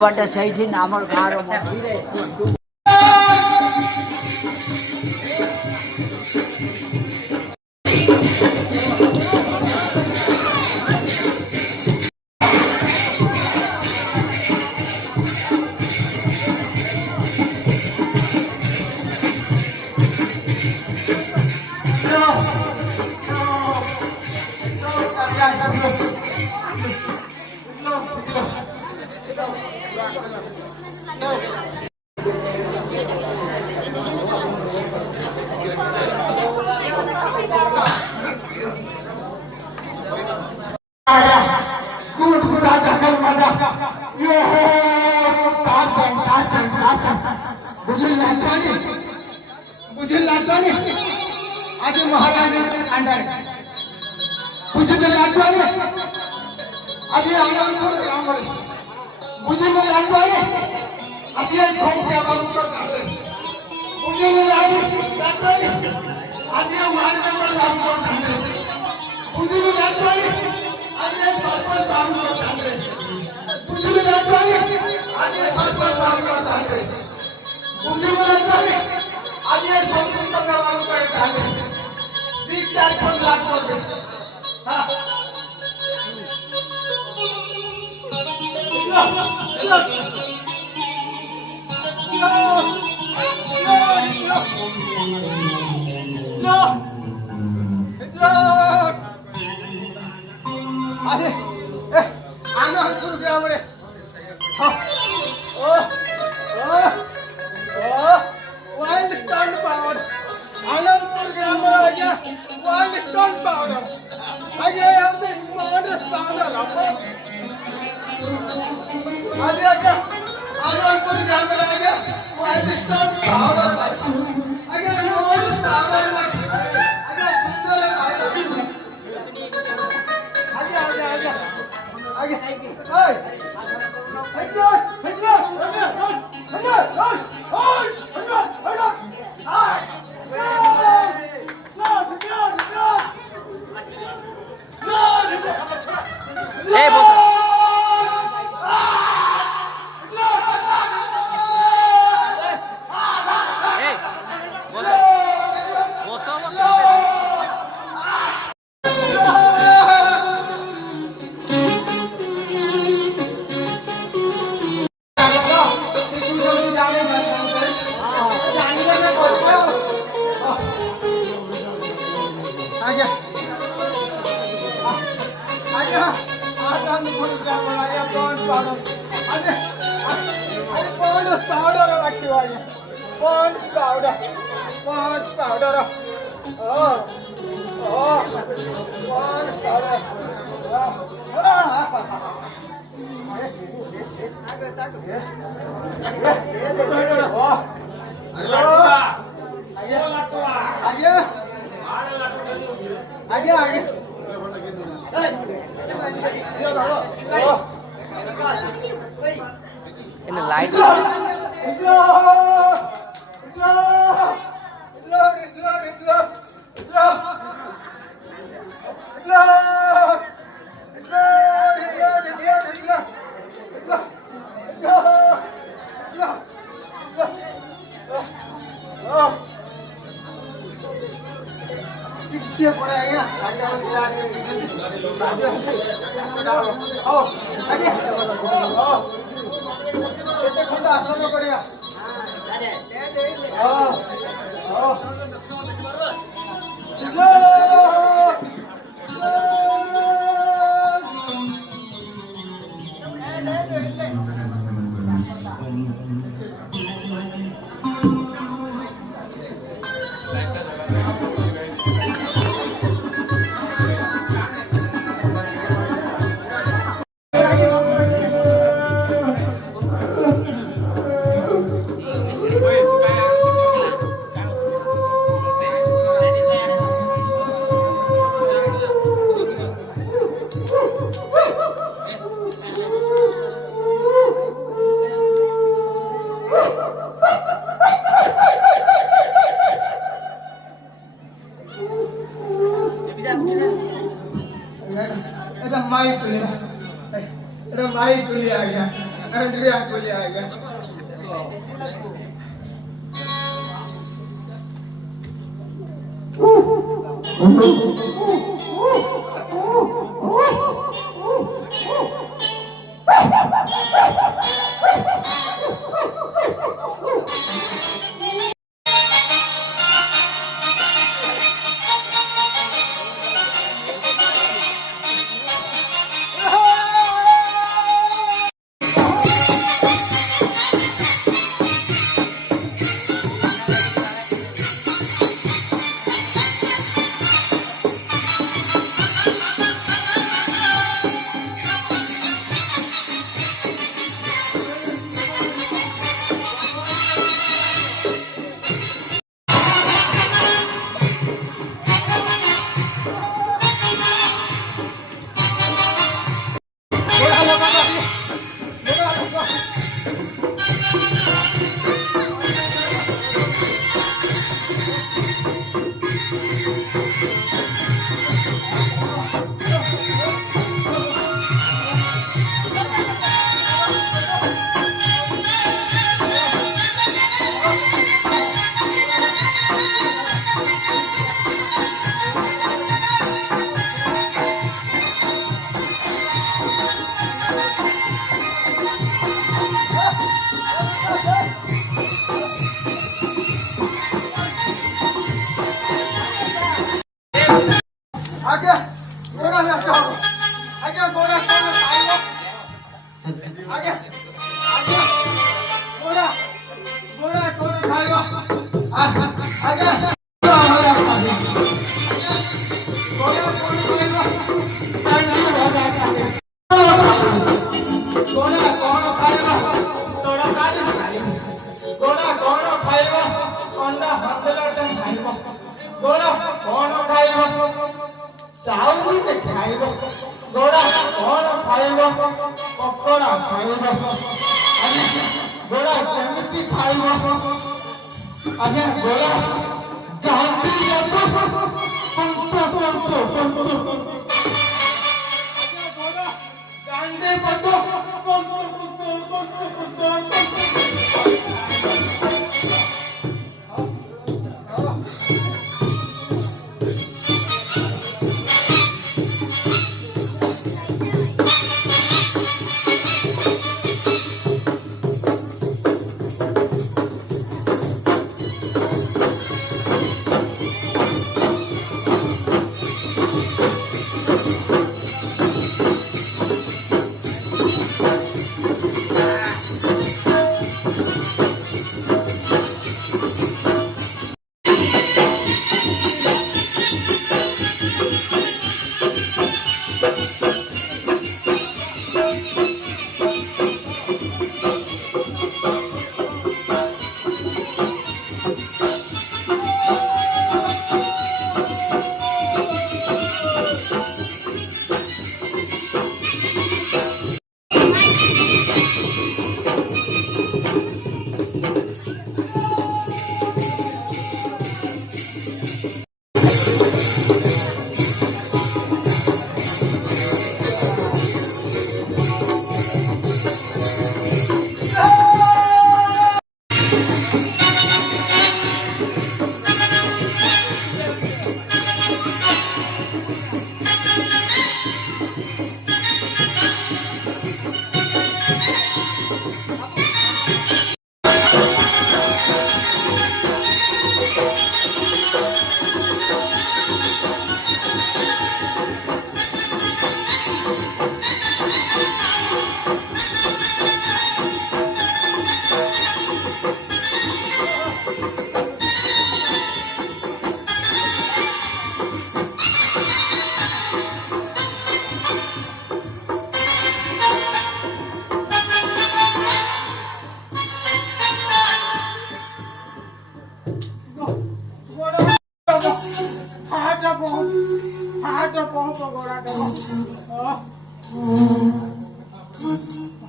But सही थी नामर गारो आज महाराज अंडर बुझने लाटवाने आज आनंदपुर ग्राम में बुझने लाटवाने आज ये गांव के बाबू पर बुझने लाटवाने आज ये वार्ड मेंबर बाबू पर धांधे बुझने लाटवाने आज ये सरपंच बाबू पर धांधे बुझने लाटवाने आज ये सरपंच बाबू पर धांधे बुझने लाटवाने आज ये सोचने संगा बाबू पर धांधे चार फोन लाख बोल दे हां लो अरे आना हरपुर ग्राम रे हां ओ वाइल्ड स्टोन पावर आनंदपुर ग्राम में आ गया वाइल्ड स्टोन पावर आगे हम तो स्मार्ट पावर आगे आगे आनंदपुर ग्राम में आ गया वाइल्ड स्टोन पावर आगे रोड पावर आगे सुंदर आगे आगे आगे आगे ओए hello hello hello hello in light अरे भाई कुली आ गया, एंड्रिया कुली आ गया। आगे गोरा ले आओ, आगे गोरा गोरा खाइलो, आगे आगे गोरा गोरा गोरा खाइलो, आगे गोरा गोरा खाइलो, गोरा गोरा खाइलो, गोरा गोरा गोरा खाइलो, अंडा हंडलट खाइलो, गोरा गोरा खाइलो, चाउल के खाइलो, गोरा गोरा खाइलो, पकोड़ा खाइलो, गोरा केमिति खाइलो, आगे गोरा गांधी लगो पंतो पंतो पंतो आगे गोरा Gandhi पंतो पंतो पंतो पंतो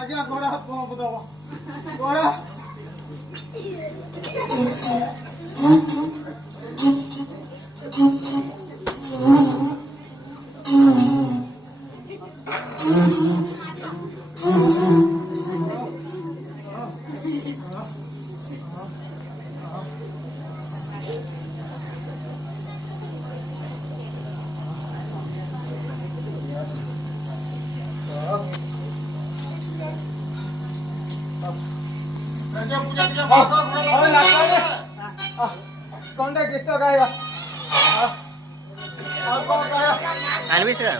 Agak goda mau betul, goda. कौन गीत गाएगा आनबी से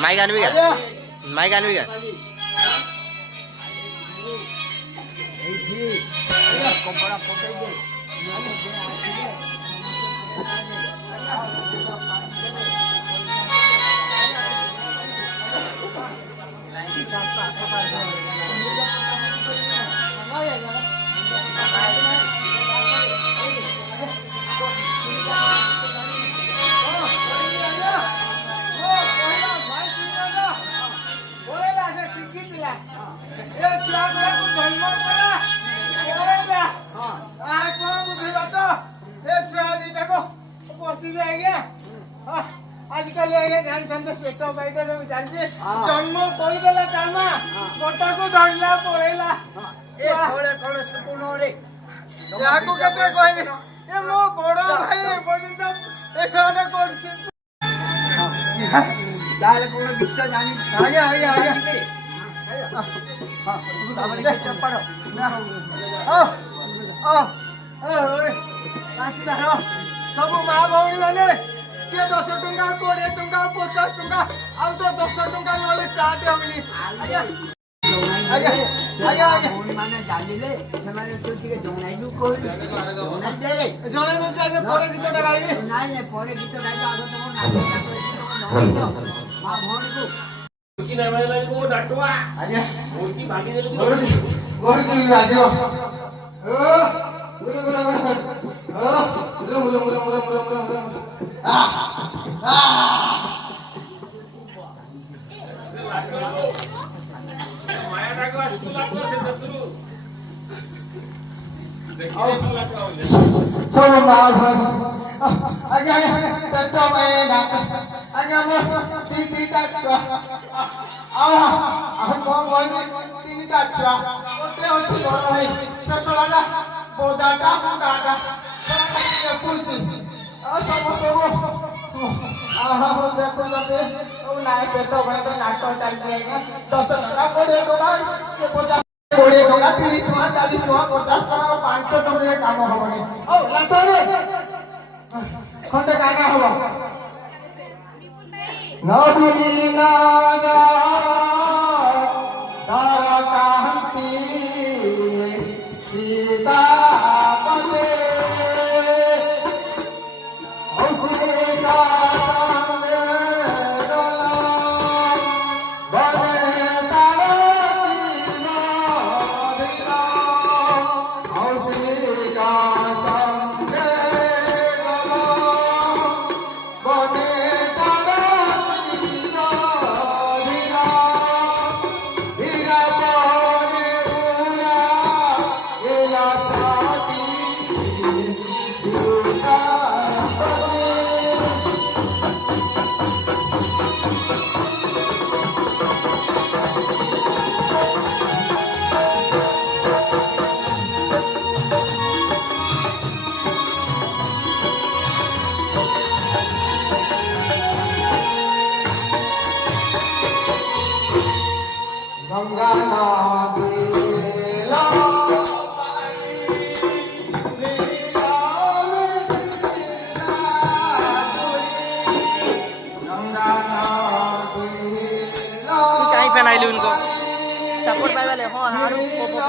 माइक आनबी का माइक आनबी का कपड़ा पकड़ दे आजकल ध्यान पेट बैठ चलती जन्म करदेला चामा गोटा को धरला पड़ेला केते कहबी ए मो बड़ भाई पर्यंत ए सारे करछि ताले कोन गीत जानी आगे आगे आगे हां ताले गीत पढ़ो सब माँ भौणी मैंने किए 10 टंका 20 टंका 50 टंका आउ तो 10 टंका नले चाटे हमनी माने जानिले सेमाने तो टिके जणाइलु कहलु जणाइ दे रे जणे को आगे परे गीतटा गाइबे नाइ ने परे गीत गाइबा आगो तुम नाटक मां भौणी को की नाही मारला को डाटवा आगे ओळखी भागी दिली गोड की राजो ओ गुरु गुरु गुरु ओ मुरम मुरम मुरम मुरम मुरम माया टाकवा सुरू लागतो से दसरू सब माँ भाई आगे पेट में आगे मो ती टाटवा मो तीन टाटवा ओते अछि बड़ भाई ससलाटा बोदाटा हुंडाटा पूछी सब देखो जाते नाय पेट में नाटक चलती है 10 टका 20 टका 20 टका 30 टका 40 टका 50 टका 500 टका काम हबनी ओ लाटोरे खंडे गाना हबो नदी ना जा तारा कांति सीता पते औसीता गंगा नदीला कहीं पे नहीं उनको सपोर्ट पाए वाले हो हारू को